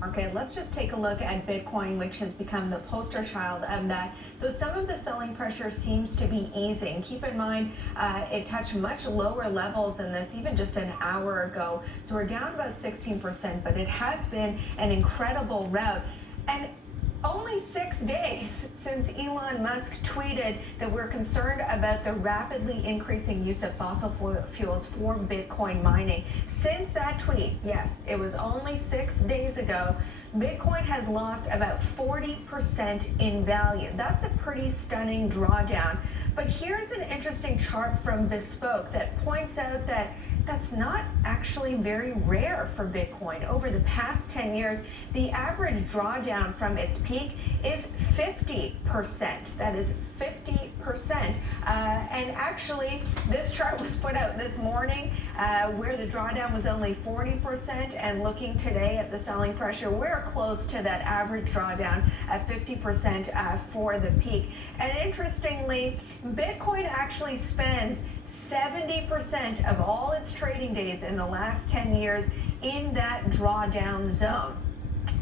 market, let's just take a look at Bitcoin, which has become the poster child of that. Though some of the selling pressure seems to be easing, keep in mind it touched much lower levels than this even just an hour ago. So we're down about 16%, but it has been an incredible rout. And only 6 days since Elon Musk tweeted that we're concerned about the rapidly increasing use of fossil fuels for Bitcoin mining. Since that tweet, yes, it was only 6 days ago, Bitcoin has lost about 40% in value. That's a pretty stunning drawdown. But here's an interesting chart from Bespoke that points out that that's not actually very rare for Bitcoin. Over the past 10 years, the average drawdown from its peak is 50%. That is 50%. And actually, this chart was put out this morning where the drawdown was only 40%. And looking today at the selling pressure, we're close to that average drawdown at 50% for the peak. And interestingly, Bitcoin actually spends 70% of all its trading days in the last 10 years in that drawdown zone.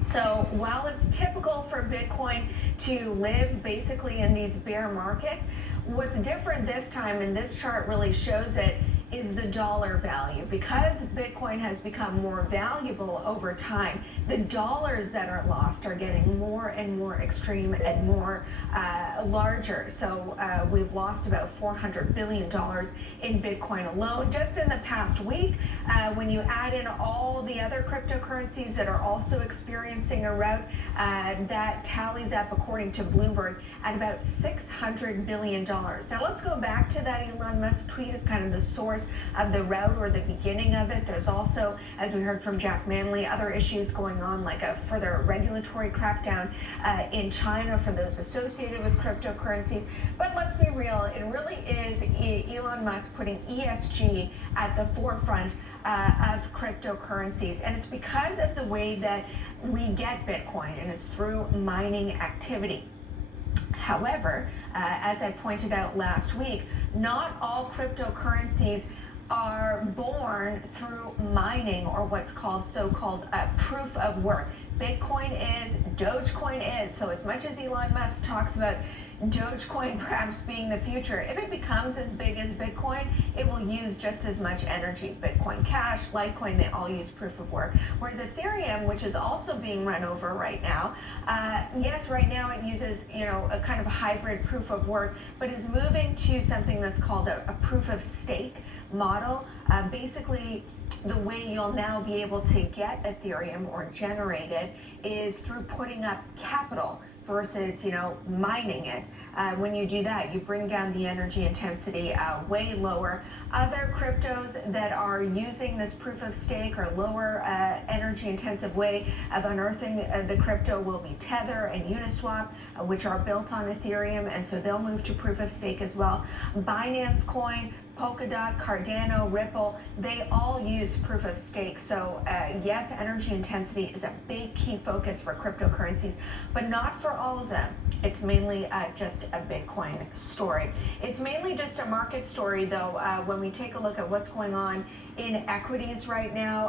So while it's typical for Bitcoin to live basically in these bear markets, what's different this time, and this chart really shows it, is the dollar value. Because Bitcoin has become more valuable over time, the dollars that are lost are getting more and more extreme and more larger. So we've lost about $400 billion in Bitcoin alone just in the past week. When you add in all the other cryptocurrencies that are also experiencing a rout, that tallies up, according to Bloomberg, at about $600 billion. Now let's go back to that Elon Musk tweet as kind of the source of the rout or the beginning of it. There's also, as we heard from Jack Manley, other issues going on, like a further regulatory crackdown in China for those associated with cryptocurrencies. But let's be real, it really is Elon Musk putting ESG at the forefront of cryptocurrencies. And it's because of the way that we get Bitcoin, and it's through mining activity. However, as I pointed out last week, not all cryptocurrencies are born through mining or what's called so-called proof of work. Bitcoin is, Dogecoin is. So as much as Elon Musk talks about Dogecoin perhaps being the future, if it becomes as big as Bitcoin, it will use just as much energy. Bitcoin Cash, Litecoin, they all use proof of work. Whereas Ethereum, which is also being run over right now, yes, right now it uses, a kind of a hybrid proof of work, but is moving to something that's called a proof of stake model. Basically, the way you'll now be able to get Ethereum or generate it is through putting up capital versus, mining it. When you do that, you bring down the energy intensity way lower. Other cryptos that are using this proof of stake or lower energy intensive way of unearthing the crypto will be Tether and Uniswap, which are built on Ethereum, and so they'll move to proof of stake as well. Binance Coin, Polkadot, Cardano, Ripple, they all use proof of stake. So yes, energy intensity is a big key focus for cryptocurrencies, but not for all of them. It's mainly just a Bitcoin story. It's mainly just a market story, though, when we take a look at what's going on in equities right now.